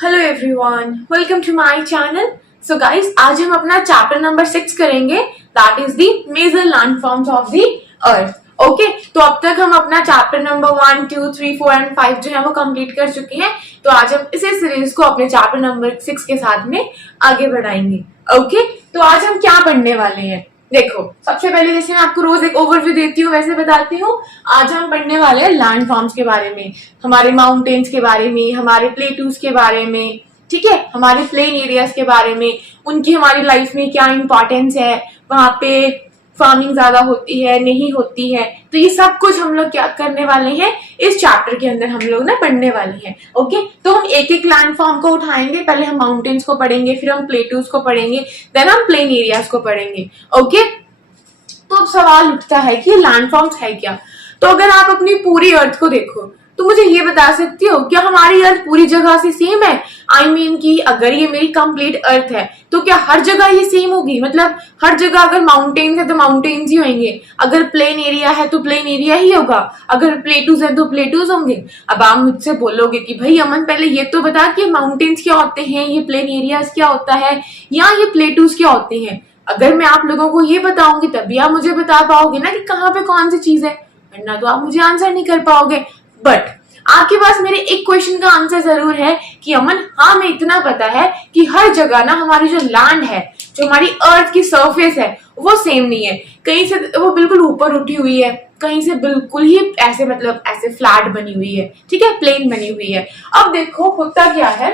Hello everyone, welcome to my channel. So guys, आज हम अपना चैप्टर नंबर 6 करेंगे, that is the major landforms of the earth. Okay, तो अब तक हम अपना चैप्टर नंबर 1, 2, 3, 4 एंड 5 जो है वो कंप्लीट कर चुके हैं। तो आज हम इसी सीरीज को अपने चैप्टर नंबर 6 के साथ में आगे बढ़ाएंगे। ओके, तो आज हम क्या पढ़ने वाले हैं? देखो, सबसे पहले जैसे मैं आपको रोज एक ओवरव्यू देती हूँ वैसे बताती हूँ। आज हम पढ़ने वाले हैं लैंड फॉर्म्स के बारे में, हमारे माउंटेन्स के बारे में, हमारे प्लेटूज के बारे में, ठीक है, हमारे प्लेन एरियाज के बारे में, उनकी हमारी लाइफ में क्या इंपॉर्टेंस है, वहां पे फार्मिंग ज्यादा होती है नहीं होती है। तो ये सब कुछ हम लोग क्या करने वाले हैं इस चैप्टर के अंदर, हम लोग ना पढ़ने वाले हैं। ओके, तो हम एक एक लैंड फॉर्म को उठाएंगे। पहले हम माउंटेन्स को पढ़ेंगे, फिर हम प्लेटूज को पढ़ेंगे, देन हम प्लेन एरियाज को पढ़ेंगे। ओके, तो अब सवाल उठता है कि लैंड फॉर्म्स है क्या। तो अगर आप अपनी पूरी अर्थ को देखो तो मुझे ये बता सकती हो क्या हमारी अर्थ पूरी जगह से सेम है? आई मीन कि अगर ये मेरी कंप्लीट अर्थ है तो क्या हर जगह ये सेम होगी? मतलब हर जगह अगर माउंटेन्स है तो माउंटेन्स ही होंगे, अगर प्लेन एरिया है तो प्लेन एरिया ही होगा, अगर प्लेटूज है तो प्लेटूज होंगे। अब आप मुझसे बोलोगे कि भाई अमन पहले ये तो बता कि माउंटेन्स क्या होते हैं, ये प्लेन एरियाज क्या होता है, या ये प्लेटूज क्या होते हैं। अगर मैं आप लोगों को ये बताऊंगी तभी आप मुझे बता पाओगे ना कि कहाँ पे कौन सी चीज है, वरना तो आप मुझे आंसर नहीं कर पाओगे। बट आपके पास मेरे एक क्वेश्चन का आंसर जरूर है कि अमन हाँ मैं इतना पता है कि हर जगह ना हमारी जो लैंड है, जो हमारी अर्थ की सरफेस है वो सेम नहीं है। कहीं से वो बिल्कुल ऊपर उठी हुई है, कहीं से बिल्कुल ही ऐसे मतलब ऐसे फ्लैट बनी हुई है, ठीक है, प्लेन बनी हुई है। अब देखो होता क्या है,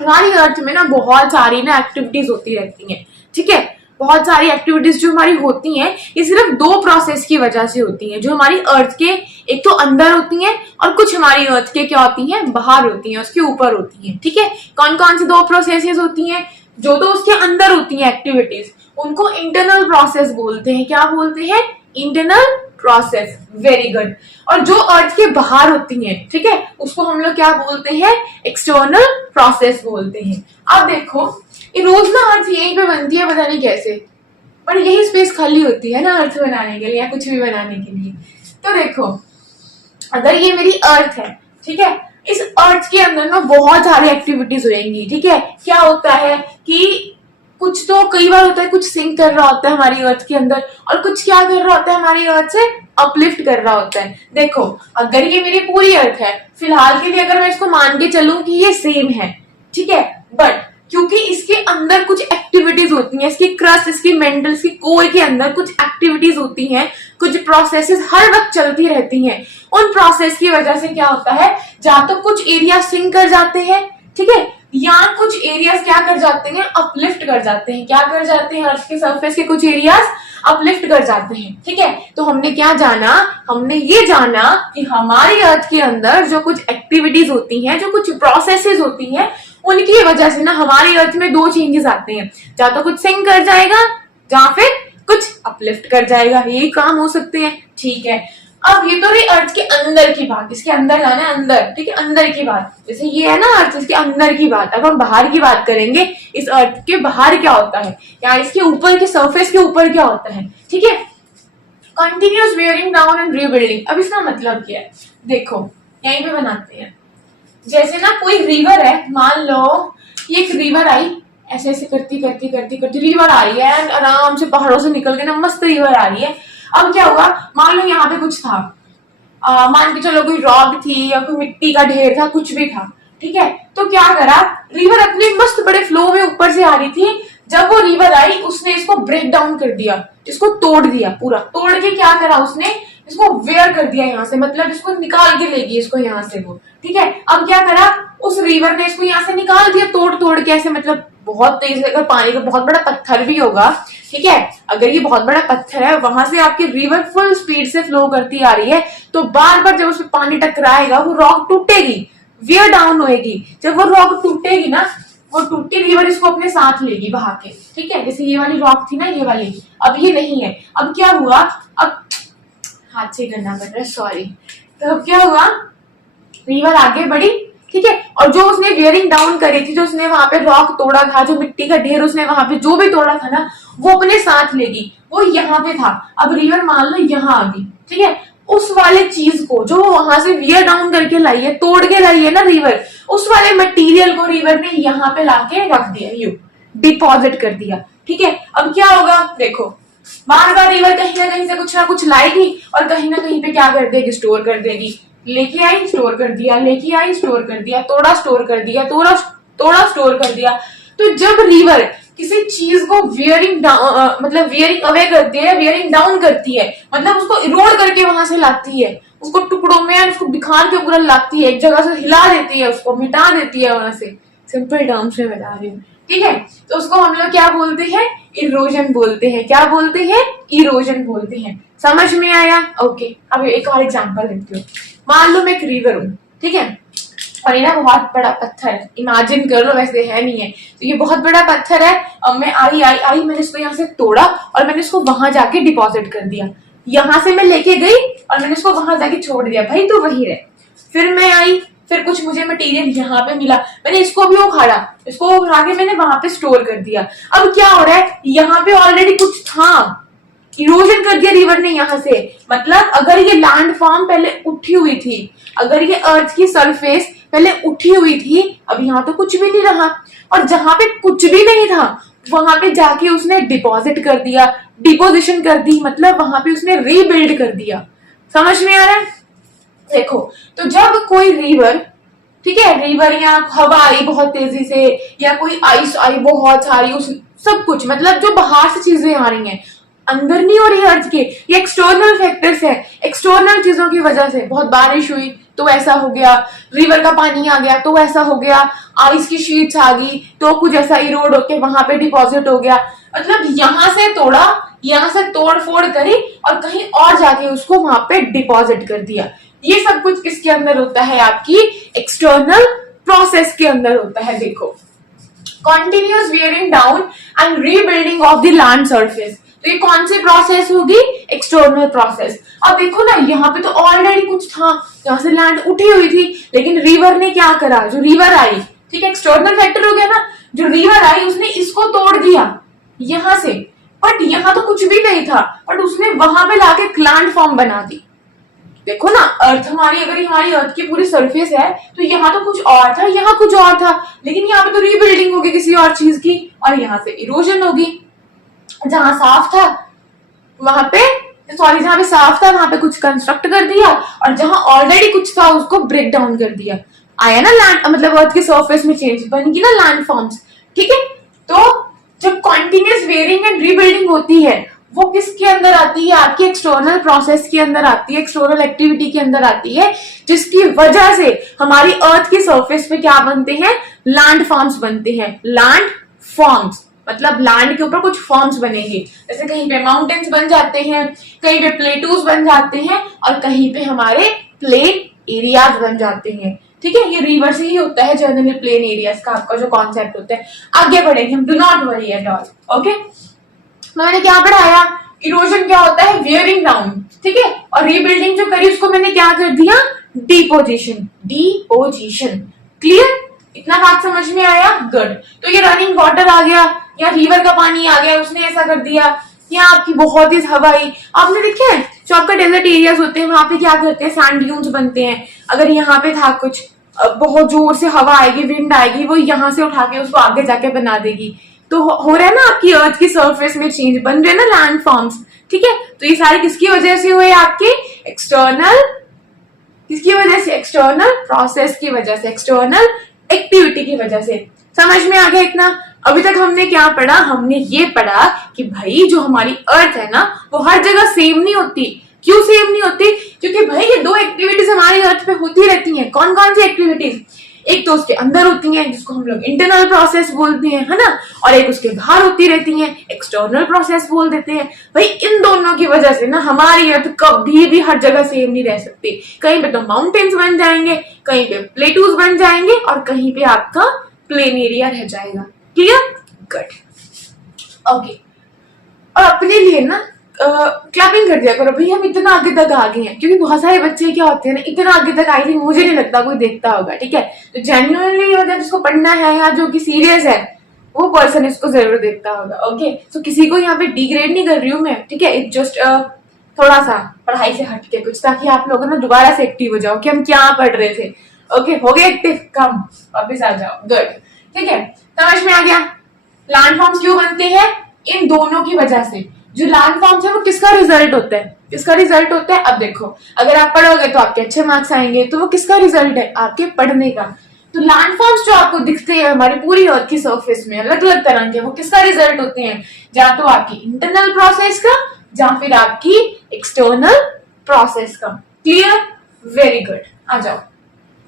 हमारी अर्थ में ना बहुत सारी ना एक्टिविटीज होती रहती हैं, ठीक है। बहुत सारी एक्टिविटीज जो हमारी होती हैं ये सिर्फ दो प्रोसेस की वजह से होती हैं, जो हमारी अर्थ के एक तो अंदर होती हैं और कुछ हमारी अर्थ के क्या होती हैं बाहर होती हैं, उसके ऊपर होती हैं, ठीक है। कौन कौन सी दो प्रोसेसेस होती हैं? जो तो उसके अंदर होती हैं एक्टिविटीज, उनको इंटरनल प्रोसेस बोलते हैं। क्या बोलते हैं? Internal process. Very good. और जो अर्थ के बाहर होती हैं, ठीक है, उसको हम लोग क्या बोलते हैं? एक्सटर्नल प्रोसेस बोलते हैं। अब देखो, ये रोज ना अर्थ यहीं पे बनती है, पता नहीं कैसे, पर यही स्पेस खाली होती है ना अर्थ बनाने के लिए या कुछ भी बनाने के लिए। तो देखो, अगर ये मेरी अर्थ है, ठीक है, इस अर्थ के अंदर ना बहुत सारी एक्टिविटीज होंगी, ठीक है। क्या होता है कि कुछ तो कई बार होता है कुछ सिंक कर रहा होता है हमारी अर्थ के अंदर, और कुछ क्या कर रहा होता है हमारी अर्थ से अपलिफ्ट कर रहा होता है। देखो, अगर ये मेरी पूरी अर्थ है, फिलहाल के लिए अगर मैं इसको मान के चलूं कि ये सेम है, ठीक है, बट क्योंकि इसके अंदर कुछ एक्टिविटीज होती हैं, इसकी क्रस्ट, इसकी मेंटल, इसकी कोर के अंदर कुछ एक्टिविटीज होती हैं, कुछ प्रोसेसेस हर वक्त चलती रहती हैं। उन प्रोसेस की वजह से क्या होता है, या तो कुछ एरिया सिंक कर जाते हैं, ठीक है, या कुछ एरियाज क्या कर जाते हैं, अपलिफ्ट कर जाते हैं। क्या कर जाते हैं? अर्थ के सरफेस के कुछ एरियाज अपलिफ्ट कर जाते हैं, ठीक है। तो हमने क्या जाना? हमने ये जाना कि हमारी अर्थ के अंदर जो कुछ एक्टिविटीज होती हैं, जो कुछ प्रोसेसेस होती हैं, उनकी वजह से ना हमारी अर्थ में दो चेंजेस आते हैं, या तो कुछ सिंक कर जाएगा या फिर कुछ अपलिफ्ट कर जाएगा। यही काम हो सकते हैं, ठीक है। अब ये तो रही अर्थ के अंदर की बात, इसके अंदर जाना है अंदर, ठीक है, अंदर की बात। जैसे ये है ना अर्थ, इसके अंदर की बात। अब हम बाहर की बात करेंगे, इस अर्थ के बाहर क्या होता है, या इसके ऊपर के सरफेस के ऊपर क्या होता है, ठीक है। Continuous wearing down and rebuilding. अब इसका मतलब क्या है? देखो, यहीं पे बनाते हैं। जैसे ना कोई रिवर है, मान लो ये एक रिवर आई, ऐसे ऐसे करती करती करती करती रिवर आ रही है, आराम से पहाड़ों से निकल के ना मस्त रिवर आ रही है। अब क्या हुआ, मान लो यहाँ पे कुछ था, मान के चलो कोई रॉक थी या कोई मिट्टी का ढेर था, कुछ भी था, ठीक है। तो क्या करा, रिवर अपने मस्त बड़े फ्लो में ऊपर से आ रही थी। जब वो रिवर आई उसने इसको ब्रेक डाउन कर दिया, इसको तोड़ दिया, पूरा तोड़ के क्या करा उसने, इसको वेयर कर दिया यहाँ से, मतलब इसको निकाल के लेगी इसको यहाँ से वो, ठीक है। अब क्या करा, उस रिवर ने इसको यहाँ से निकाल दिया तोड़ तोड़ के, ऐसे मतलब बहुत तेज, अगर पानी का बहुत बड़ा पत्थर भी होगा, ठीक है, अगर ये बहुत बड़ा पत्थर है, वहां से आपकी रिवर फुल स्पीड से फ्लो करती आ रही है, तो बार बार जब उसमें पानी टकराएगा वो रॉक टूटेगी, वेयर डाउन होएगी। जब वो रॉक टूटेगी ना, वो टूटी रिवर इसको अपने साथ लेगी बहा के, ठीक है। जैसे ये वाली रॉक थी ना, ये वाली, अब ये नहीं है। अब क्या हुआ, अब हाथ से करना पड़ रहा है, सॉरी। तो अब क्या हुआ, रिवर आगे बढ़ी, ठीक है, और जो उसने वेयरिंग डाउन करी थी, जो उसने वहां पे रॉक तोड़ा था, जो मिट्टी का ढेर उसने वहां पे जो भी तोड़ा था ना, वो अपने साथ लेगी। वो यहाँ पे था, अब रिवर मान लो यहाँ आ गई, ठीक है, उस वाले चीज को जो वहां से वियर डाउन करके लाई है, तोड़ के लाई है ना रिवर, उस वाले मटेरियल को रिवर ने यहाँ पे लाके रख दिया, यू डिपॉजिट कर दिया। ठीक है, अब क्या होगा देखो, बार बार रिवर कहीं से कुछ ना कुछ लाएगी और कहीं ना कहीं पे क्या कर देगी, स्टोर कर देगी। लेके आई स्टोर कर दिया, लेके आई स्टोर कर दिया, तोड़ा स्टोर कर दिया, तोड़ा स्टोर कर दिया। तो जब रिवर किसी चीज को वियरिंग मतलब वियरिंग अवे करती है, वियरिंग डाउन करती है, मतलब उसको इरोड करके वहां से लाती है, उसको टुकड़ों में उसको बिखार के पूरा लाती है, एक जगह से हिला देती है, उसको मिटा देती है वहां से, सिंपल टर्म्स में बता रही हूँ। ठीक है, तो उसको हम लोग क्या बोलते हैं, इरोजन बोलते हैं। क्या बोलते हैं, इरोजन बोलते हैं। समझ में आया? ओके, अब एक और एग्जांपल देती हूँ। मान लो मैं एक रिवर हूँ, ठीक है, और ये ना बहुत बड़ा पत्थर है, इमेजिन कर लो, वैसे है नहीं है, तो ये बहुत बड़ा पत्थर है। अब मैं आई मैंने इसको यहाँ से तोड़ा और मैंने इसको वहां जाके डिपॉजिट कर दिया। यहाँ से मैं लेके गई और मैंने इसको वहां जाके छोड़ दिया, भाई तो वही रहे। फिर मैं आई, फिर कुछ मुझे मटेरियल यहाँ पे मिला, मैंने इसको भी उखाड़ा, इसको उखा के मैंने वहां पे स्टोर कर दिया। अब क्या हो रहा है, यहाँ पे ऑलरेडी कुछ था, इरोजन कर दिया रिवर ने यहाँ से। मतलब अगर ये लैंड फॉर्म पहले उठी हुई थी, अगर ये अर्थ की सरफेस पहले उठी हुई थी, अब यहाँ तो कुछ भी नहीं रहा, और जहां पे कुछ भी नहीं था वहां पे जाके उसने डिपॉजिट कर दिया, डिपोजिशन कर दी, मतलब वहां पे उसने रीबिल्ड कर दिया। समझ में आ रहा है? देखो, तो जब कोई रिवर, ठीक है, रिवर या हवा आई बहुत तेजी से, या कोई आइस आई बहुत सारी, उस सब कुछ मतलब जो बाहर से चीजें आ रही हैं, अंदर नहीं हो रही अर्थ के, ये एक्सटर्नल फैक्टर्स है, एक्सटर्नल चीजों की वजह से। बहुत बारिश हुई तो ऐसा हो गया, रिवर का पानी आ गया तो ऐसा हो गया, आइस की शीट्स आ गई तो कुछ ऐसा इरोड होके वहां पे डिपॉजिट हो गया। मतलब यहां से तोड़ा, यहां से तोड़ फोड़ करी और कहीं और जाके उसको वहां पे डिपॉजिट कर दिया। ये सब कुछ किसके अंदर होता है, आपकी एक्सटर्नल प्रोसेस के अंदर होता है। देखो, continuous wearing down and rebuilding of the land surface, तो ये कौन सी प्रोसेस होगी, एक्सटर्नल प्रोसेस। अब देखो ना, यहाँ पे तो ऑलरेडी कुछ था, यहाँ से लैंड उठी हुई थी, लेकिन रिवर ने क्या करा, जो रिवर आई, ठीक है, एक्सटर्नल फैक्टर हो गया ना, जो रिवर आई उसने इसको तोड़ दिया यहां से, बट यहाँ तो कुछ भी नहीं था, बट उसने वहां पे लाके लैंड फॉर्म बना दी। देखो ना, अर्थ हमारी, अगर हमारी अर्थ की पूरी सरफेस है तो यहाँ तो कुछ और था, यहाँ कुछ और था, लेकिन यहाँ पे तो रीबिल्डिंग होगी किसी और चीज की, और यहाँ से इरोजन होगी। जहां साफ था वहां पे, सॉरी, जहां पे साफ था वहां पे कुछ कंस्ट्रक्ट कर दिया, और जहां ऑलरेडी कुछ था उसको ब्रेक डाउन कर दिया। आया ना लैंड, मतलब अर्थ के सरफेस में चेंज बनेगी ना लैंड फॉर्म्स। ठीक है, तो जब कॉन्टिन्यूस वेयरिंग एंड रीबिल्डिंग होती है वो किसके अंदर आती है, आपकी एक्सटर्नल प्रोसेस के अंदर आती है, एक्सटर्नल एक्टिविटी के अंदर आती है, जिसकी वजह से हमारी अर्थ की सरफेस पे क्या बनते हैं, लैंड फॉर्म्स बनते हैं। लैंड फॉर्म्स मतलब लैंड के ऊपर कुछ फॉर्म्स बनेंगे, जैसे कहीं पे माउंटेन्स बन जाते हैं, कहीं पे प्लेटूज बन जाते हैं, और कहीं पे हमारे प्लेन एरियाज बन जाते हैं। ठीक है, ये रिवर से ही होता है जनरली, प्लेन एरियाज का आपका जो कॉन्सेप्ट होता है। आगे बढ़ेंगे हम, do not worry at all. Okay, मैंने क्या पढ़ाया, इरोजन क्या होता है, वियरिंग डाउन, ठीक है, और रीबिल्डिंग जो करी उसको मैंने क्या कर दिया, डिपोजिशन, डिपोजिशन। क्लियर, इतना बात समझ में आया? गुड। तो ये रनिंग वाटर आ गया, या रिवर का पानी आ गया, उसने ऐसा कर दिया। यहाँ आपकी बहुत तेज हवा आई, आपने देखा है जो आपका डेजर्ट एरियाज होते हैं वहां पे क्या करते हैं, सैंड ड्यून्स बनते हैं। अगर यहाँ पे था कुछ, बहुत जोर से हवा आएगी, विंड आएगी, वो यहाँ से उठा के उसको आगे जाके बना देगी। तो हो रहा है ना आपकी अर्थ की सरफेस में चेंज, बन रहे हैं ना लैंड फॉर्म्स। ठीक है, तो ये सारे किसकी वजह से हुए, आपके एक्सटर्नल, किसकी वजह से, एक्सटर्नल प्रोसेस की वजह से, एक्सटर्नल एक्टिविटी की वजह से। समझ में आ गया इतना? अभी तक हमने क्या पढ़ा, हमने ये पढ़ा कि भाई जो हमारी अर्थ है ना वो हर जगह सेम नहीं होती। क्यों सेम नहीं होती? क्योंकि भाई ये दो एक्टिविटीज हमारी अर्थ पे होती रहती हैं। कौन कौन सी एक्टिविटीज? एक तो उसके अंदर होती है जिसको हम लोग इंटरनल प्रोसेस बोलते हैं, है ना, और एक उसके बाहर होती रहती है, एक्सटर्नल प्रोसेस बोल देते हैं। भाई इन दोनों की वजह से ना हमारी अर्थ कभी भी हर जगह सेम नहीं रह सकती। कहीं पे तो माउंटेन्स बन जाएंगे, कहीं पे प्लेटूज बन जाएंगे, और कहीं पे आपका प्लेन एरिया रह जाएगा। क्लियर? गुड। ओके, और अपने लिए ना क्लैपिंग कर दिया करो भाई, हम इतना आगे तक आ गए हैं। क्योंकि बहुत सारे बच्चे क्या होते हैं ना, इतना आगे तक आई थिंक मुझे नहीं लगता कोई देखता होगा। ठीक है, तो जेन्युइनली मतलब जिसको पढ़ना है या जो कि सीरियस है वो पर्सन इसको जरूर देखता होगा। ओके, तो किसी को यहाँ पे डिग्रेड नहीं कर रही हूँ मैं, ठीक है, इट जस्ट थोड़ा सा पढ़ाई से हटके कुछ, ताकि आप लोग ना दोबारा से एक्टिव हो जाओ कि हम क्या पढ़ रहे थे। ओके, हो गए एक्टिव, कम वापिस आ जाओ, गुड। ठीक है, समझ में आ गया लैंड फॉर्म्स क्यों बनते हैं? इन दोनों की वजह से। जो लैंड फॉर्म्स है वो किसका रिजल्ट होता है? किसका रिजल्ट होता है? अब देखो, अगर आप पढ़ोगे तो आपके अच्छे मार्क्स आएंगे, तो वो किसका रिजल्ट है? आपके पढ़ने का। तो लैंड फॉर्म्स जो आपको दिखते हैं हमारी पूरी अर्थ की सरफेस में अलग अलग तरह के, वो किसका रिजल्ट होते हैं? या तो आपकी इंटरनल प्रोसेस का, या फिर आपकी एक्सटर्नल प्रोसेस का। क्लियर? वेरी गुड, आ जाओ।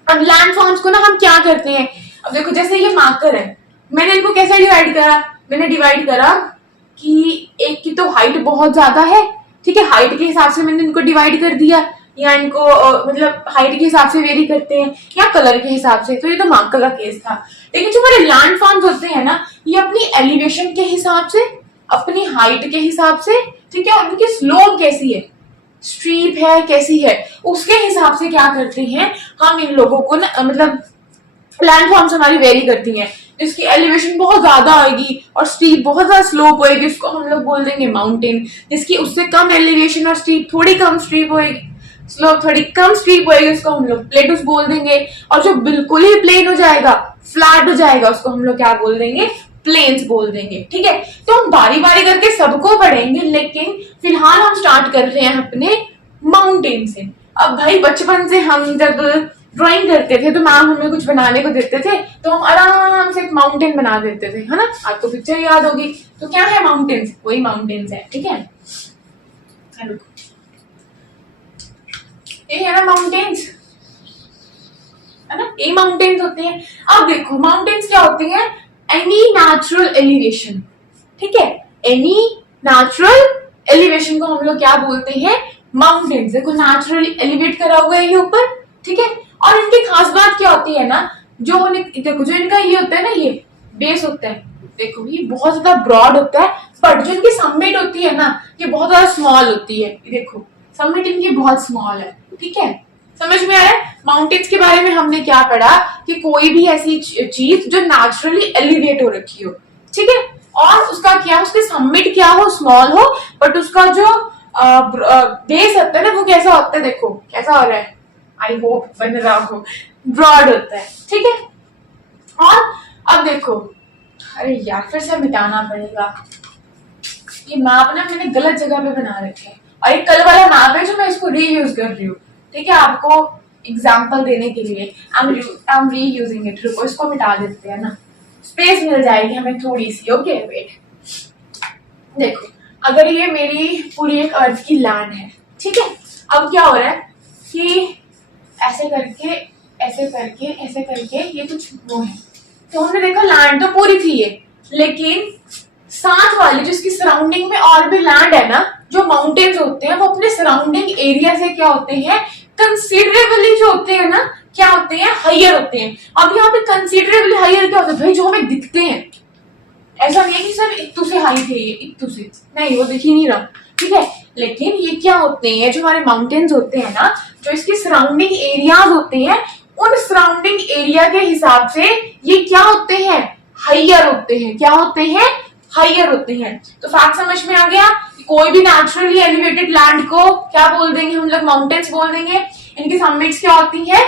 अब लैंड फॉर्म्स को ना हम क्या करते हैं, अब देखो जैसे ये मार्कर है, मैंने इनको कैसे डिवाइड करा? मैंने डिवाइड करा कि एक की तो हाइट बहुत ज्यादा है, ठीक है, हाइट के हिसाब से मैंने इनको डिवाइड कर दिया, या इनको मतलब हाइट के हिसाब से वेरी करते हैं, या कलर के हिसाब से। तो ये तो मार्कर का केस था। लेकिन जो हमारे लैंड फॉर्म्स होते हैं ना, ये अपनी एलिवेशन के हिसाब से, अपनी हाइट के हिसाब से, ठीक है, और उनकी स्लोप कैसी है, स्ट्रीप है कैसी है, उसके हिसाब से क्या करते हैं हम इन लोगों को ना, मतलब लैंड फॉर्म्स हमारी वेरी करती हैं। जिसकी एलिवेशन बहुत ज्यादा आएगी और स्टीप बहुत ज्यादा स्लोप होएगी, उसको हम लोग बोल देंगे माउंटेन। जिसकी उससे कम एलिवेशन और स्टीप, थोड़ी कम स्टीप होएगी, स्लोप थोड़ी कम स्टीप होएगी, उसको हम लोग प्लेटूस बोल देंगे। और जो बिल्कुल ही प्लेन हो जाएगा, फ्लैट हो जाएगा, उसको हम लोग क्या बोल देंगे? प्लेन्स बोल देंगे। ठीक है, तो हम बारी बारी करके सबको पढ़ेंगे, लेकिन फिलहाल हम स्टार्ट कर रहे हैं अपने माउंटेन से। अब भाई बचपन से हम जब ड्राइंग करते थे तो मैम हमें कुछ बनाने को देते थे, तो हम आराम से एक माउंटेन बना देते थे, है ना? आपको पिक्चर याद होगी। तो क्या है माउंटेन्स? वही माउंटेन्स है। ठीक है, ये है ना माउंटेन्स, है ना? ये माउंटेन्स होते हैं। अब देखो माउंटेन्स क्या होती हैं? Any natural elevation. ठीक है, एनी नेचुरल एलिवेशन को हम लोग क्या बोलते हैं? माउंटेन्स। देखो नेचुरली एलिवेट करा हुआ है ये ऊपर, ठीक है। और इनकी खास बात क्या होती है ना, जो देखो जो इनका ये होता है ना, ये बेस होता है, देखो ये बहुत ज्यादा ब्रॉड होता है, बट जो इनकी सबमिट होती है ना, ये बहुत ज्यादा स्मॉल होती है। देखो सबमिट इनकी बहुत स्मॉल है। ठीक है, समझ में आ रहा है? माउंटेन्स के बारे में हमने क्या पढ़ा कि कोई भी ऐसी चीज जो नेचुरली एलिवेट हो रखी हो, ठीक है, और उसका क्या, उसकी सबमिट क्या हो, स्मॉल हो, बट उसका जो बेस होता है ना, वो कैसा होता है? देखो कैसा हो रहा है, आई होप बन रहा हो, ब्रॉड होता है। ठीक है, और अब देखो, अरे यार फिर से मिटाना पड़ेगा, ये मैप ना मैंने गलत जगह पे बना रखे हैं, और एक कल वाला मैप है जो मैं इसको रीयूज कर रही हूँ। ठीक है, आपको एग्जाम्पल देने के लिए आई एम रीयूजिंग इट। रुको इसको मिटा देते हैं ना, स्पेस मिल जाएगी हमें थोड़ी सी। ओके वेट, देखो अगर ये मेरी पूरी एक अर्थ की लैंड है, ठीक है, अब क्या हो रहा है कि ऐसे करके ऐसे करके ऐसे करके ये कुछ वो है, तो हमने देखा लैंड तो पूरी थी ये, लेकिन साथ वाली जिसकी सराउंडिंग में और भी लैंड है ना, जो माउंटेन्स होते हैं वो अपने सराउंडिंग एरिया से क्या होते हैं? कंसिडरेबली जो होते हैं ना, क्या होते हैं? हाइयर होते हैं। अब यहाँ पे कंसिडरेबली हाइयर क्या होता है भाई? जो हमें दिखते हैं। ऐसा नहीं है कि सर इत्तू से हाई थे, ये इत्तू से नहीं, वो दिख ही नहीं रहा। ठीक है, लेकिन ये क्या होते हैं? जो हमारे माउंटेन्स होते हैं ना, जो इसकी सराउंडिंग एरियाज होते हैं, उन सराउंडिंग एरिया के हिसाब से ये क्या होते हैं? हाइयर होते हैं। क्या होते हैं? हाइयर होते हैं। तो फैक्ट समझ में आ गया कि कोई भी नेचुरली एलिवेटेड लैंड को क्या बोल देंगे हम लोग? माउंटेन्स बोल देंगे। इनकी समिट्स क्या होती है?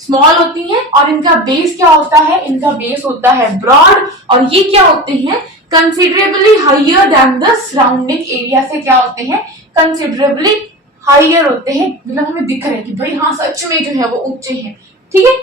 स्मॉल होती हैं, और इनका बेस क्या होता है? इनका बेस होता है ब्रॉड, और ये क्या होते हैं? Considerably higher than the surrounding area से क्या होते हैं? कंसिडरेबली हाइयर होते हैं। मतलब हमें दिख रहा है कि भाई हाँ सच में जो है वो ऊंचे हैं। ठीक है,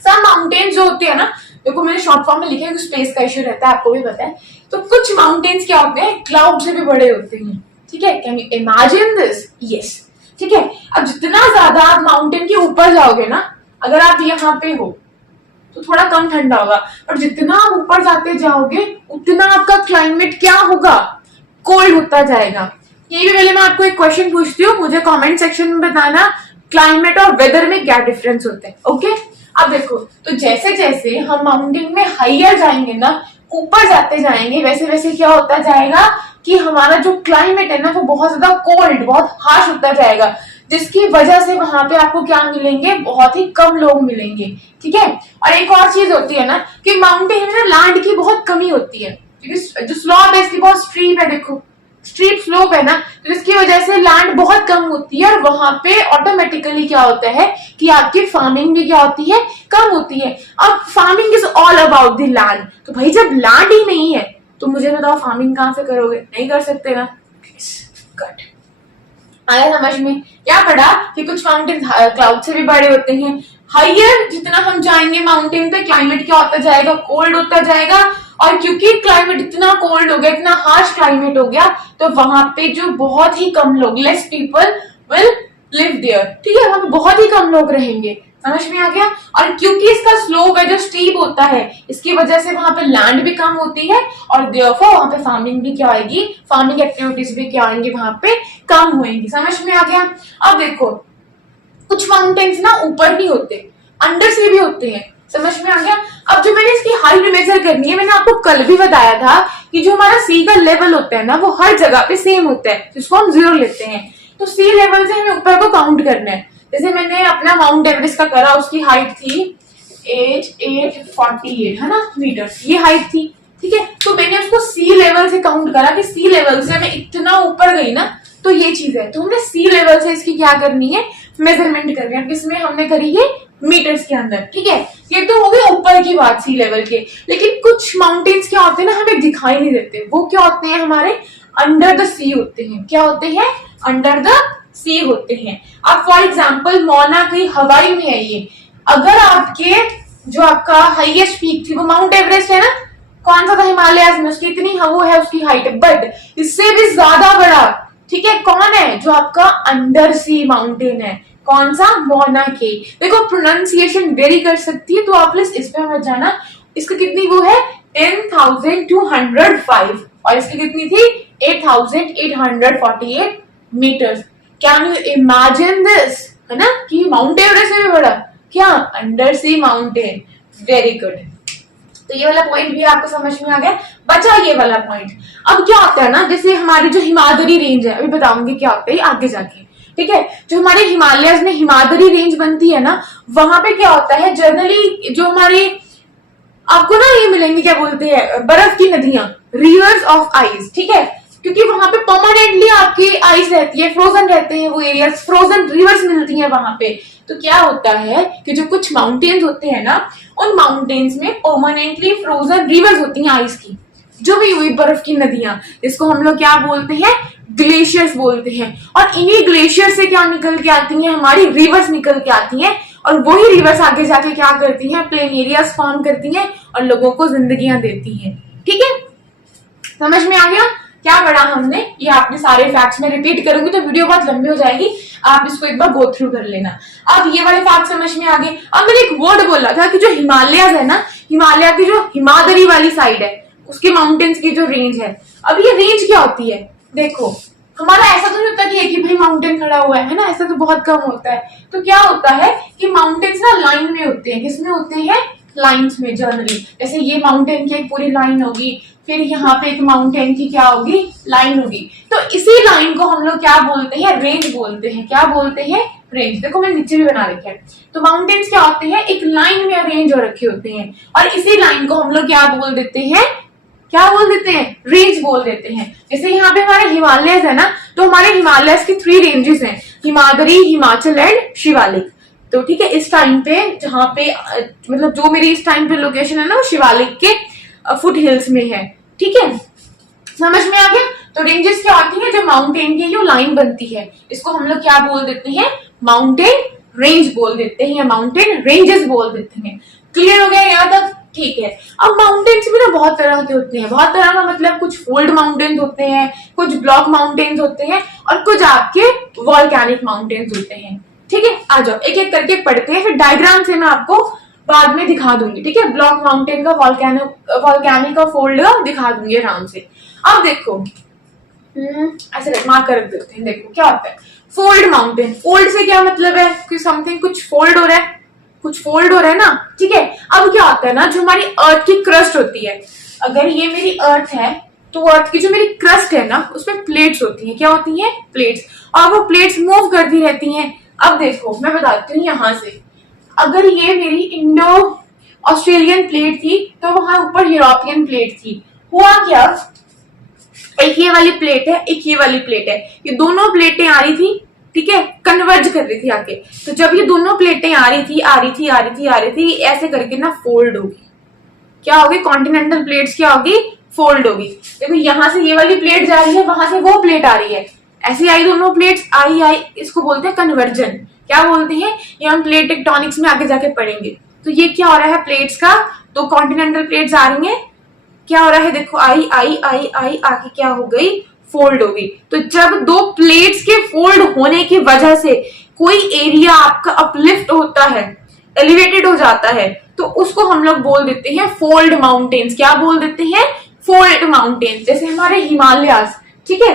सब माउंटेन्स जो होते हैं ना, देखो मैंने शॉर्ट फॉर्म में लिखा है कि स्पेस का इश्यू रहता है, आपको भी पता है। तो कुछ माउंटेन्स क्या होते हैं? क्लाउड से भी बड़े होते हैं। ठीक है, can you imagine this? Yes. ठीक है, अब जितना ज्यादा आप माउंटेन के ऊपर जाओगे ना, अगर आप यहाँ पे हो तो थोड़ा कम ठंडा होगा, और जितना आप ऊपर जाते जाओगे उतना आपका क्लाइमेट क्या होगा? कोल्ड होता जाएगा। ये भी पहले मैं आपको एक क्वेश्चन पूछती हूँ, मुझे कमेंट सेक्शन में बताना क्लाइमेट और वेदर में क्या डिफरेंस होते हैं। ओके, अब देखो, तो जैसे जैसे हम माउंटेन में हाइयर जाएंगे ना, ऊपर जाते जाएंगे, वैसे वैसे क्या होता जाएगा कि हमारा जो क्लाइमेट है ना, वो बहुत ज्यादा कोल्ड, बहुत हार्श होता जाएगा, जिसकी वजह से वहां पे आपको क्या मिलेंगे? बहुत ही कम लोग मिलेंगे। ठीक है, और एक और चीज होती है ना कि माउंटेन में ना लैंड की बहुत कमी होती है, क्योंकि जो स्लोप है इसकी बहुत स्ट्रीप है। देखो स्टीप स्लोप है ना, तो इसकी वजह से लैंड बहुत कम होती है और वहां पे ऑटोमेटिकली क्या होता है कि आपकी फार्मिंग भी क्या होती है, कम होती है। अब farming is all about the land, तो भाई जब लैंड ही नहीं है तो मुझे बताओ फार्मिंग कहाँ से करोगे, नहीं कर सकते ना। कट आया समझ में। क्या पढ़ा कि कुछ माउंटेन क्लाउड से भी बड़े होते हैं। हाइयर जितना हम जाएंगे माउंटेन पे, क्लाइमेट क्या होता जाएगा, कोल्ड होता जाएगा। और क्योंकि क्लाइमेट इतना कोल्ड हो गया, इतना हार्श क्लाइमेट हो गया, तो वहां पे जो बहुत ही कम लोग, less people will live there, ठीक है, वहां पे बहुत ही कम लोग रहेंगे। समझ में आ गया। और क्योंकि इसका स्लोप है जो स्टीप होता है, इसकी वजह से वहां पे लैंड भी कम होती है और देयरफॉर वहां पे फार्मिंग भी क्या आएगी, फार्मिंग एक्टिविटीज भी क्या आएंगी, वहां पे कम होएंगी। समझ में आ गया। अब देखो कुछ माउंटेन्स ना ऊपर नहीं होते, अंडर से भी होते हैं। समझ में आ गया। अब जो मैंने इसकी हाइट मेजर करनी है, मैंने आपको कल भी बताया था कि जो हमारा सी का लेवल होता है ना, वो हर जगह पे सेम होता है, जिसको हम 0 लेते हैं। तो सी लेवल से हमें ऊपर को काउंट करना है। जैसे मैंने अपना माउंट एवरेस्ट का करा, उसकी हाइट थी 848 है ना मीटर, ये हाइट थी, ठीक है। तो मैंने उसको सी लेवल से काउंट करा कि सी लेवल से मैं इतना ऊपर गई ना, तो ये चीज है। तो हमने सी लेवल से इसकी क्या करनी है, मेजरमेंट करनी है। किसमें हमने करी है, मीटर्स के अंदर, ठीक है। ये तो हो गई ऊपर की बात सी लेवल के। लेकिन कुछ माउंटेन्स क्या होते हैं ना, हमें दिखाई नहीं देते, वो क्या होते हैं, हमारे अंडर द सी होते हैं। क्या होते हैं, अंडर द सी होते हैं। अब फॉर एग्जाम्पल मौना की हवाई में है ये। अगर आपके जो आपका हाईएस्ट पीक थी वो माउंट एवरेस्ट है ना, कौन सा था हिमालय में, उसकी इतनी वो है उसकी हाइट, बट इससे भी ज्यादा बड़ा, ठीक है, कौन है, जो आपका अंडर सी माउंटेन है। कौन सा, मौना के। देखो प्रोनाउंसिएशन वेरी कर सकती है, तो आप प्लीज इस पे मत जाना। इसकी कितनी वो है 10,205 और इसकी कितनी थी 8,848 metres. Can you imagine this, है ना, कि माउंट एवरेस्ट से भी बड़ा क्या, under sea mountain. Very good. तो ये वाला पॉइंट भी आपको समझ में आ गया। बचा ये वाला पॉइंट। अब क्या होता है ना, जैसे हमारी जो हिमाद्री रेंज है, अभी बताऊंगी क्या होता है आगे जाके, ठीक है। जो हमारे हिमालयस में हिमाद्री रेंज बनती है ना, वहां पे क्या होता है, जनरली जो हमारे आपको ना ये मिलेंगे, क्या बोलते हैं, बर्फ की नदियां, रिवर्स ऑफ आइस, ठीक है। क्योंकि वहां पे परमानेंटली आपकी आइस रहती है, फ्रोजन रहते हैं वो एरियाज, फ्रोजन रिवर्स मिलती है वहां पे। तो क्या होता है कि जो कुछ माउंटेन्स होते हैं ना, उन माउंटेन्स में परमानेंटली फ्रोजन रिवर्स होती हैं आइस की, जो भी हुई बर्फ की नदियां, इसको हम लोग क्या बोलते हैं, ग्लेशियर्स बोलते हैं। और इन्हीं ग्लेशियर से क्या निकल के आती हैं, हमारी रिवर्स निकल के आती हैं, और वही रिवर्स आगे जाके क्या करती हैं, प्लेन एरियाज फॉर्म करती हैं और लोगों को जिंदगियां देती हैं, ठीक है। समझ में आ गया क्या पढ़ा हमने। ये आपने सारे फैक्ट्स में रिपीट करूंगी तो वीडियो बहुत लंबी हो जाएगी, आप इसको एक बार गो थ्रू कर लेना। अब ये वाले फैक्ट समझ में आ गए। अब मैंने एक वर्ड बोला था कि जो हिमालयस है ना, हिमालय की जो हिमाद्री वाली साइड है, उसके माउंटेन्स की जो रेंज है, अब ये रेंज क्या होती है, देखो हमारा ऐसा तो नहीं होता कि एक ही भाई माउंटेन खड़ा हुआ है ना, ऐसा तो बहुत कम होता है। तो क्या होता है कि माउंटेन्स ना लाइन में होते हैं। किसमें होते हैं, लाइन्स में जनरली। जैसे ये माउंटेन की एक पूरी लाइन होगी, फिर यहाँ पे एक माउंटेन की क्या होगी, लाइन होगी। तो इसी लाइन को हम लोग क्या बोलते हैं, रेंज बोलते हैं। क्या बोलते हैं, रेंज। देखो मैं नीचे भी बना रखे हैं। तो माउंटेन्स क्या होते हैं, एक लाइन में अरेंज हो रखे होते हैं, और इसी लाइन को हम लोग क्या बोल देते हैं, क्या बोल देते हैं, रेंज बोल देते हैं। जैसे यहाँ पे हमारे हिमालयस है ना, तो हमारे हिमालयस की 3 रेंजेस हैं, हिमाद्री, हिमाचल एंड शिवालिक। तो ठीक है, इस टाइम पे जहाँ पे मतलब जो मेरी इस टाइम पे लोकेशन है ना, वो शिवालिक के फुट हिल्स में है, ठीक है। समझ में आ गया। तो रेंजेस क्या होती है, जो माउंटेन की जो लाइन बनती है, इसको हम लोग क्या बोल देते हैं, माउंटेन रेंज बोल देते हैं, माउंटेन रेंजेस बोल देते हैं। क्लियर हो गया यहाँ तक, ठीक है। अब माउंटेन्स भी ना बहुत तरह के होते हैं। बहुत तरह का मतलब कुछ फोल्ड माउंटेन्स होते हैं, कुछ ब्लॉक माउंटेन्स होते हैं, और कुछ आपके वॉल्केनिक माउंटेन्स होते हैं, ठीक है। आ जाओ एक एक करके पढ़ते हैं, फिर डायग्राम से मैं आपको बाद में दिखा दूंगी, ठीक है। ब्लॉक माउंटेन का, वॉल्केनिक का फोल्ड दिखा दूंगी आराम से। अब देखो ऐसे मार्क कर देते हैं। देखो क्या होता है, फोल्ड माउंटेन। फोल्ड से क्या मतलब है कि समथिंग कुछ फोल्ड हो रहा है, कुछ फोल्ड हो रहा है ना, ठीक है। अब क्या होता है ना, जो हमारी अर्थ की क्रस्ट होती है, अगर ये मेरी अर्थ है तो अर्थ की जो मेरी क्रस्ट है ना, उसमें प्लेट्स होती हैं। क्या होती हैं, प्लेट्स। और वो प्लेट्स मूव करती रहती हैं। अब देखो मैं बताती हूँ, यहां से अगर ये मेरी इंडो ऑस्ट्रेलियन प्लेट थी, तो वहां ऊपर यूरोपियन प्लेट थी। हुआ क्या एक ये वाली प्लेट है, एक ये वाली प्लेट है, ये दोनों प्लेटें आ रही थी, ठीक है, कन्वर्ज कर रही थी आके। तो जब ये दोनों प्लेटें आ रही थी आ रही थी आ रही थी आ रही थी, ऐसे करके ना फोल्ड होगी। क्या होगी? कॉन्टिनेंटल प्लेट्स क्या होगी? फोल्ड होगी। देखो यहाँ से ये वाली प्लेट जा रही है, वहां से वो प्लेट आ रही है, ऐसी आई दोनों प्लेट्स, आई आई, इसको बोलते हैं कन्वर्जन। क्या बोलते हैं? ये हम प्लेट टेक्टोनिक्स में आगे जाके पढ़ेंगे। तो ये क्या हो रहा है प्लेट्स का? दो कॉन्टिनेंटल प्लेट्स आ रही हैं, क्या हो रहा है? देखो आई आई आई आई आके क्या हो गई? फोल्ड हो गई। तो जब दो प्लेट्स के फोल्ड होने की वजह से कोई एरिया आपका अपलिफ्ट होता है, एलिवेटेड हो जाता है, तो उसको हम लोग बोल देते हैं फोल्ड माउंटेन्स। क्या बोल देते हैं? Fold mountains. जैसे हमारे हिमालयास, ठीक है,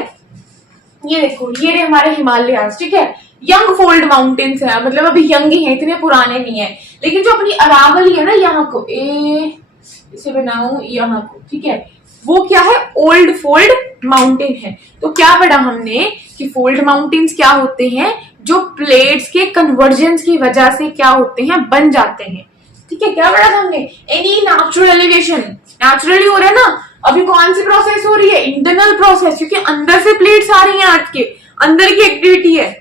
ये देखो ये रहे हमारे हिमालयास, ठीक है, यंग फोल्ड माउंटेन्स है, मतलब अभी यंग ही है, इतने पुराने नहीं है। लेकिन जो अपनी अरावली है ना, यहाँ को इसे बनाऊं यहाँ को, ठीक है, वो क्या है? ओल्ड फोल्ड माउंटेन है। तो क्या पढ़ा हमने कि फोल्ड माउंटेन्स क्या होते हैं? जो प्लेट्स के कन्वर्जेंस की वजह से क्या होते हैं? बन जाते हैं। ठीक है, क्या पढ़ा था हमने? एनी नेचुरल एलिवेशन, नेचुरली हो रहा है ना। अभी कौन सी प्रोसेस हो रही है? इंटरनल प्रोसेस, क्योंकि अंदर से प्लेट्स आ रही हैं, आज के अंदर की एक्टिविटी है।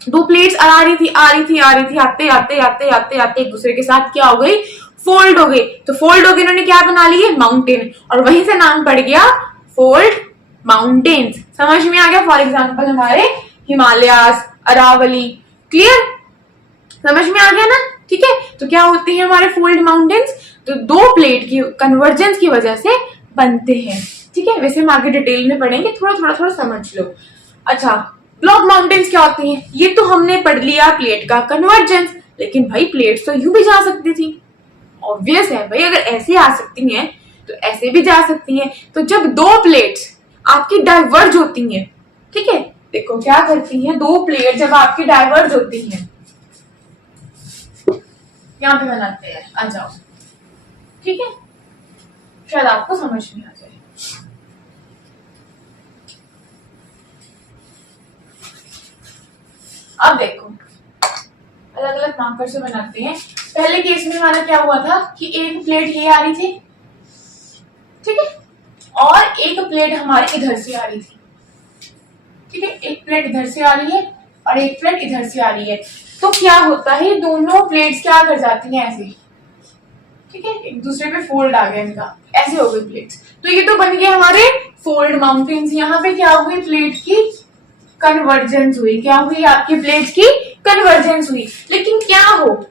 दो प्लेट्स आ रही थी आ रही थी आ रही थी, आते आते आते आते आते एक दूसरे के साथ क्या हो गई? फोल्ड हो गई। तो फोल्ड हो गई, इन्होंने क्या बना लिए? माउंटेन, और वहीं से नाम पड़ गया फोल्ड माउंटेन्स। समझ में आ गया? फॉर एग्जाम्पल हमारे हिमालयास, अरावली, क्लियर? समझ में आ गया ना? ठीक है, तो क्या होते हैं हमारे फोल्ड माउंटेन्स? तो दो प्लेट की कन्वर्जेंस की वजह से बनते हैं। ठीक है, वैसे हम आगे डिटेल में पढ़ेंगे, थोड़ा थोड़ा थोड़ा समझ लो। अच्छा, ब्लॉक माउंटेन्स क्या होती हैं? ये तो हमने पढ़ लिया प्लेट का कन्वर्जेंस, लेकिन भाई प्लेट्स तो यूं भी जा सकती थी। ऑब्वियस है भाई, अगर ऐसे आ सकती हैं तो ऐसे भी जा सकती हैं। तो जब दो प्लेट्स आपकी डाइवर्ज होती हैं, ठीक है, देखो क्या करती हैं दो प्लेट जब आपकी डाइवर्ज होती हैं, यहां पे बनाते हैं, आ जाओ, ठीक है, शायद आपको समझ में आ जाए। अब देखो अलग अलग मार्कर से बनाते हैं। पहले केस में हमारा क्या हुआ था कि एक प्लेट ये आ रही थी, ठीक है, और एक प्लेट हमारे इधर से आ रही थी, ठीक है, एक प्लेट इधर से आ रही है और एक प्लेट इधर से आ रही है। तो क्या होता है, दोनों प्लेट्स क्या कर जाती हैं? ऐसे, ठीक है, एक दूसरे पे फोल्ड आ गया इनका, ऐसे हो गई प्लेट्स। तो ये तो बन गए हमारे फोल्ड माउंटेन्स। यहाँ पे क्या हुई? प्लेट की कन्वर्जेंस हुई। क्या हुई? आपकी प्लेट्स की कन्वर्जेंस हुई। लेकिन क्या हो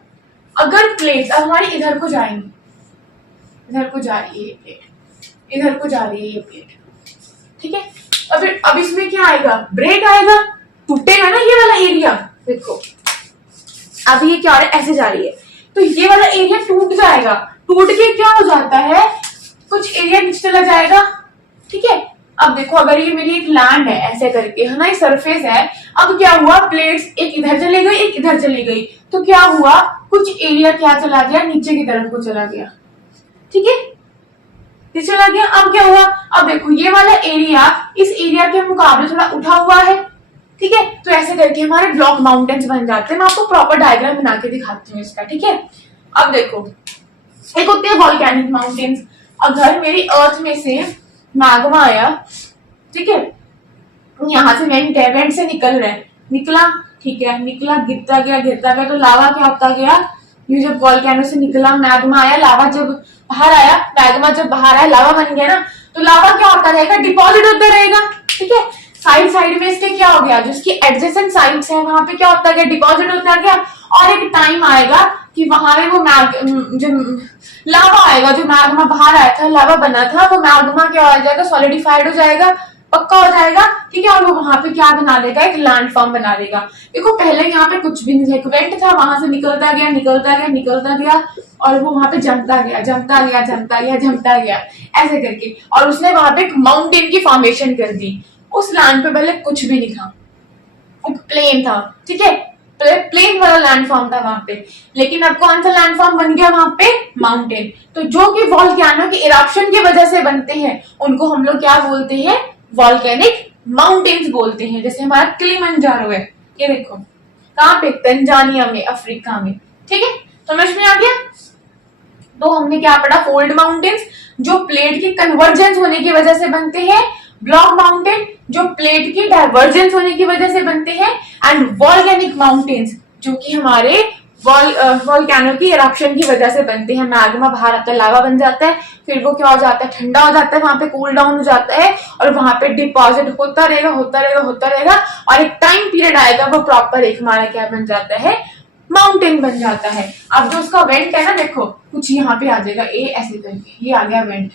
अगर प्लेट्स अब हमारी इधर को जाएंगी, इधर को जा रही है ये प्लेट, इधर को जा रही है ये प्लेट, ठीक है, अब इसमें क्या आएगा? ब्रेक आएगा, टूटेगा ना ये वाला एरिया। देखो अब ये क्या हो रहा है? ऐसे जा रही है, तो ये वाला एरिया टूट जाएगा। टूट के क्या हो जाता है? कुछ एरिया नीचे चला जाएगा, ठीक है। अब देखो अगर ये मेरी एक लैंड है, ऐसे करके है ना, ये सरफेस है। अब क्या हुआ? प्लेट्स एक इधर चली गई, एक इधर चली गई, तो क्या हुआ? कुछ एरिया क्या चला गया? नीचे की तरफ को चला गया, ठीक है, ये चला गया। अब क्या हुआ? अब देखो ये वाला एरिया इस एरिया के मुकाबले थोड़ा उठा हुआ है, ठीक है, तो ऐसे करके हमारे ब्लॉक माउंटेन्स बन जाते हैं। मैं आपको प्रॉपर डायग्राम बना के दिखाती हूँ इसका, ठीक है। अब देखो एक होते हैं वॉल्केनिक माउंटेन्स। अगर मेरी अर्थ में से मैग्मा आया, ठीक है, यहाँ से वेंट से निकल रहा है, निकला, ठीक है, निकला, गिरता गया, तो लावा क्या होता गया? ये जब वॉल्केनो से निकला, मैग्मा आया, लावा जब बाहर आया, मैग्मा जब बाहर आया, लावा बन गया ना, तो लावा क्या होता रहेगा? डिपॉजिट होता रहेगा, ठीक है। साइड साइड में इसके क्या हो गया? जो इसकी एडजेसेंट साइड्स है वहां पे क्या होता गया? डिपॉजिट होता गया। और एक टाइम आएगा कि वहां पे वो जो लावा आएगा, जो मैग्मा बाहर आया था, लावा बना था, वो मैग्मा क्या हो जाएगा? सॉलिडिफाइड हो जाएगा, पक्का हो जाएगा, ठीक है, और वो वहां पे क्या बना देगा? एक लैंडफॉर्म बना देगा। देखो पहले यहाँ पे कुछ भी नहीं था, वेंट था, वहां से निकलता गया और वो वहां पे जमता गया ऐसे करके, और उसने वहां पे एक माउंटेन की फॉर्मेशन कर दी। उस लैंड पे पहले कुछ भी नहीं था, एक प्लेन था, ठीक है, प्लेन वाला लैंडफॉर्म था वहां पे। लेकिन अब कौन सा लैंडफॉर्म बन गया वहां पे? माउंटेन। तो जो कि वॉल्केनो के इरप्शन की वजह से बनते हैं, उनको हम लोग क्या बोलते हैं? वॉल्केनिक माउंटेन्स बोलते हैं। जैसे हमारा किलिमंजारो है, ये देखो कहाँ पे? तंजानिया में, अफ्रीका में, ठीक है, समझ में आ गया। तो हमने क्या पढ़ा? फोल्ड माउंटेन्स जो प्लेट की कन्वर्जेंस होने की वजह से बनते हैं, ब्लॉक माउंटेन जो प्लेट की डाइवर्जेंस होने की वजह से बनते हैं, एंड वॉल्केनिक माउंटेन्स जो कि हमारे वॉल्केनो की इरप्शन की वजह से बनते हैं। मैग्मा बाहर आता है, लावा बन जाता है, फिर वो क्या हो जाता है, ठंडा हो जाता है, वहां पे कूल डाउन हो जाता है और वहां पे डिपॉजिट होता रहेगा होता रहेगा होता रहेगा, और एक टाइम पीरियड आएगा वो प्रॉपर एक हमारा क्या बन जाता है, माउंटेन बन जाता है। अब जो उसका वेंट है ना, देखो कुछ यहाँ पे आ जाएगा, ए ऐसे करके ये आ गया वेंट।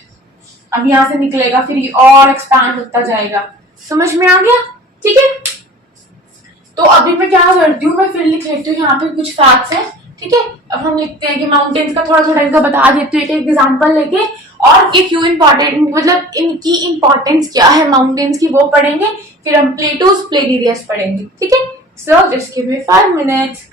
अब यहाँ से निकलेगा, फिर ये और एक्सपैंड होता जाएगा। समझ में आ गया? ठीक है, तो अभी मैं क्या करती हूँ, मैं फिर लिख लेती हूँ यहाँ पे कुछ फैक्ट्स हैं। ठीक है, अब हम लिखते हैं कि माउंटेन्स का थोड़ा थोड़ा इनका बता देती हूँ एक एग्जाम्पल लेके, और ये क्यों इंपॉर्टेंट, मतलब इनकी इंपॉर्टेंस क्या है माउंटेन्स की, वो पढ़ेंगे। फिर हम प्लेटूज प्लेन एरियाज पढ़ेंगे। ठीक है, so just give me 5 minutes.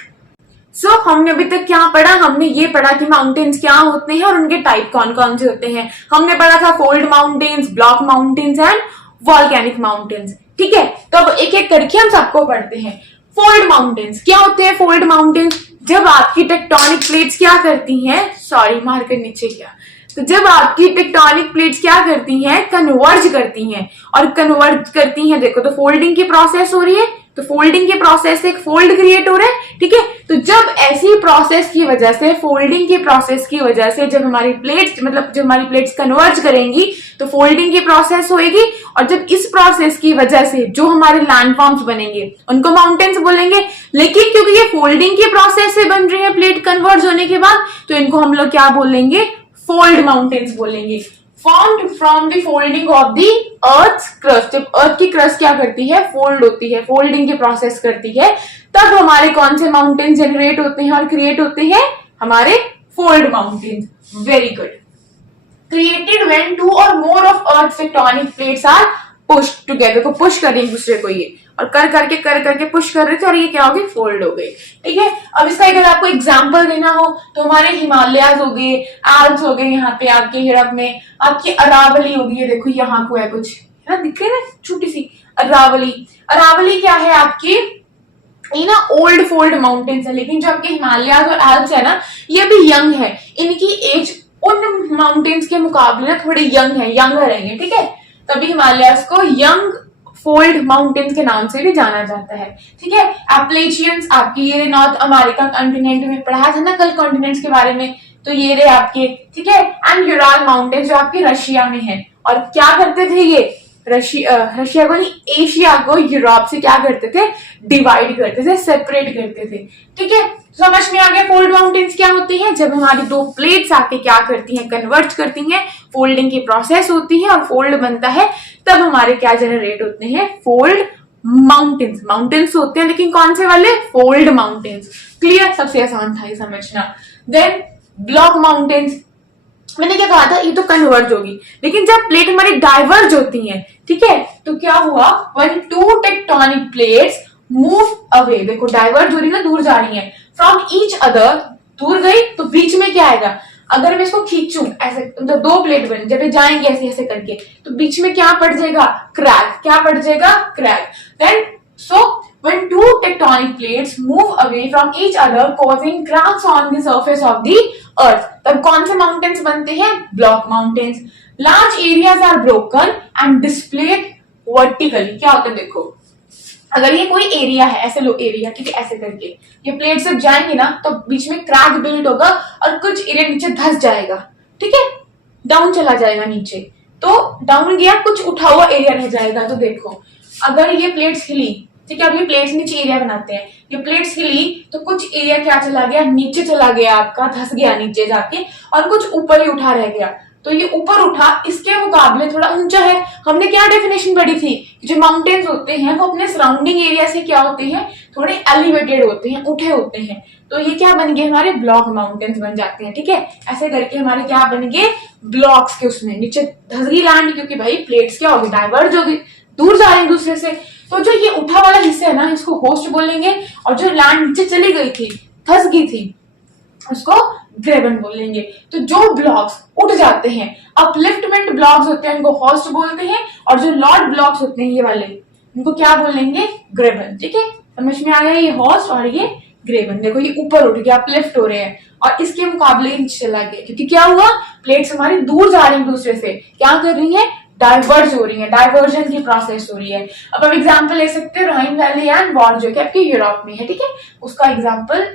So हमने अभी तक क्या पढ़ा, हमने ये पढ़ा कि माउंटेन्स क्या होते हैं और उनके टाइप कौन कौन से होते हैं। हमने पढ़ा था fold mountains, block mountains and volcanic mountains. ठीक है, तो अब एक एक करके हम सबको पढ़ते हैं। फोल्ड माउंटेन्स क्या होते हैं? फोल्ड माउंटेन्स जब आपकी टेक्टोनिक प्लेट्स क्या करती हैं, सॉरी मार्कर नीचे गया, तो जब आपकी टेक्टोनिक प्लेट्स क्या करती हैं, कन्वर्ज करती हैं, और कन्वर्ज करती हैं, देखो तो फोल्डिंग की प्रोसेस हो रही है, तो फोल्डिंग के प्रोसेस से एक फोल्ड क्रिएट हो रहा है। ठीक है, तो जब ऐसी प्रोसेस की वजह से, फोल्डिंग की प्रोसेस की वजह से जब हमारी प्लेट्स, मतलब जब हमारी प्लेट्स कन्वर्ज करेंगी तो फोल्डिंग की प्रोसेस होएगी, और जब इस प्रोसेस की वजह से जो हमारे लैंडफॉर्म्स बनेंगे उनको माउंटेन्स बोलेंगे। लेकिन क्योंकि ये फोल्डिंग की प्रोसेस से बन रही है प्लेट कन्वर्ज होने के बाद, तो इनको हम लोग क्या बोलेंगे, फोल्ड माउंटेन्स बोलेंगे। Formed from the folding of the earth crust, जब अर्थ की क्रस्ट क्या करती है, फोल्ड होती है, फोल्डिंग की प्रोसेस करती है, तब हमारे कौन से माउंटेन जनरेट होते हैं और क्रिएट होते हैं, हमारे fold mountains. Very good. Created when two or more of earth tectonic plates are pushed together, को पुश कर रही एक दूसरे को, ये और कर करके पुश कर रहे थे, और ये क्या हो गई, फोल्ड हो गई। ठीक है, अब इसका अगर आपको एग्जांपल देना हो तो हमारे हिमालयाज हो गए, एल्प्स हो गए, यहाँ पे आपके यूरोप में आपकी अरावली होगी, ये देखो यहाँ को है कुछ, है ना, दिख रही है ना छोटी सी अरावली। अरावली क्या है आपकी, ये ना ओल्ड फोल्ड माउंटेन्स है, लेकिन जो आपके हिमालयाज और एल्प्स है ना, ये भी यंग है, इनकी एज उन माउंटेन्स के मुकाबले ना थोड़े यंग है, यंगर है, ठीक है, तभी हिमालयाज को यंग फोल्ड माउंटेन्स के नाम से भी जाना जाता है। ठीक है, एप्लेशियंस आपकी ये नॉर्थ अमेरिका कॉन्टिनेंट में, पढ़ा था ना कल कॉन्टिनेंट्स के बारे में, तो ये रहे आपके। ठीक है, एंड यूराल माउंटेन्स जो आपकी रशिया में है, और क्या करते थे ये, रशिया को नहीं, एशिया को यूरोप से क्या करते थे, डिवाइड करते थे, सेपरेट करते थे। ठीक है, समझ में आ गया फोल्ड माउंटेन्स क्या होती हैं, जब हमारी दो प्लेट्स आके क्या करती हैं, कन्वर्ज करती हैं, फोल्डिंग की प्रोसेस होती है और फोल्ड बनता है, तब हमारे क्या जनरेट होते हैं, फोल्ड माउंटेन्स। माउंटेन्स होते हैं लेकिन कौन से वाले, फोल्ड माउंटेन्स। क्लियर, सबसे आसान था ये समझना। देन ब्लॉक माउंटेन्स, मैंने क्या कहा था, ये तो कन्वर्ज होगी, लेकिन जब प्लेट हमारी डाइवर्ज होती हैं, ठीक है, तो क्या हुआ, when two tectonic plates move away, देखो डाइवर्ज हो रही है ना, दूर जा रही है, फ्रॉम ईच अदर, दूर गई तो बीच में क्या आएगा, अगर मैं इसको खींचूं ऐसे, तो दो प्लेट बन, जब ये जाएंगे ऐसे ऐसे करके, तो बीच में क्या पड़ जाएगा, क्रैक, क्या पड़ जाएगा, crack. Then so when two tectonic plates move away from each other causing cracks on the surface of the earth, तब कौन से माउंटेन्स बनते हैं, block mountains. Large areas are broken and displaced vertically, क्या होता है, देखो अगर ये कोई एरिया है, ऐसे लो एरिया, ठीक है, ऐसे करके ये प्लेट जब जाएंगे ना, तो बीच में क्रैक बिल्ड होगा और कुछ एरिया नीचे धस जाएगा, ठीक है, डाउन चला जाएगा नीचे, तो डाउन गया, कुछ उठा हुआ एरिया रह जाएगा। तो देखो अगर ये प्लेट्स हिली, ठीक है, अब ये प्लेट्स नीचे एरिया बनाते हैं, ये प्लेट्स हिली तो कुछ एरिया क्या चला गया, नीचे चला गया, आपका धस गया नीचे जाके, और कुछ ऊपर ही उठा रह गया, तो ये ऊपर उठा, इसके मुकाबले थोड़ा ऊंचा है। हमने क्या डेफिनेशन पढ़ी थी, जो माउंटेन्स होते हैं वो अपने सराउंडिंग एरिया से क्या होते हैं, थोड़े एलिवेटेड होते हैं, उठे होते हैं, तो ये क्या बन गए, हमारे ब्लॉक माउंटेन्स बन जाते हैं। ठीक है, ऐसे करके हमारे क्या बन गए, ब्लॉक्स के, उसमें नीचे धस गई लैंड, क्योंकि भाई प्लेट्स क्या होगी, डाइवर्ज होगी, दूर जा रहे हैं दूसरे से, तो जो ये उठा वाला हिस्सा है ना, इसको होस्ट बोलेंगे, और जो लैंड नीचे चली गई थी, धस गई थी, उसको ग्रेबन बोलेंगे। तो जो ब्लॉक्स उठ जाते हैं, अपलिफ्टमेंट ब्लॉक्स होते हैं, इनको होस्ट बोलते हैं, और जो लॉर्ड ब्लॉक्स होते हैं ये वाले, इनको क्या बोलेंगे, ग्रेबन। ठीक है, समझ में आ गया, ये होस्ट और ये ग्रेबन। देखो ये ऊपर उठ गया, अपलिफ्ट हो रहे हैं, और इसके मुकाबले नीचे चला गया, क्योंकि क्या हुआ, प्लेट्स हमारी दूर जा रही है दूसरे से, क्या कर रही है, डाइवर्स हो रही है, डाइवर्जन की प्रोसेस हो रही है। अब हम एग्जांपल ले सकते हैं राइन वैली एंड वॉर जो कि आपके यूरोप में है, ठीक है, उसका एग्जांपल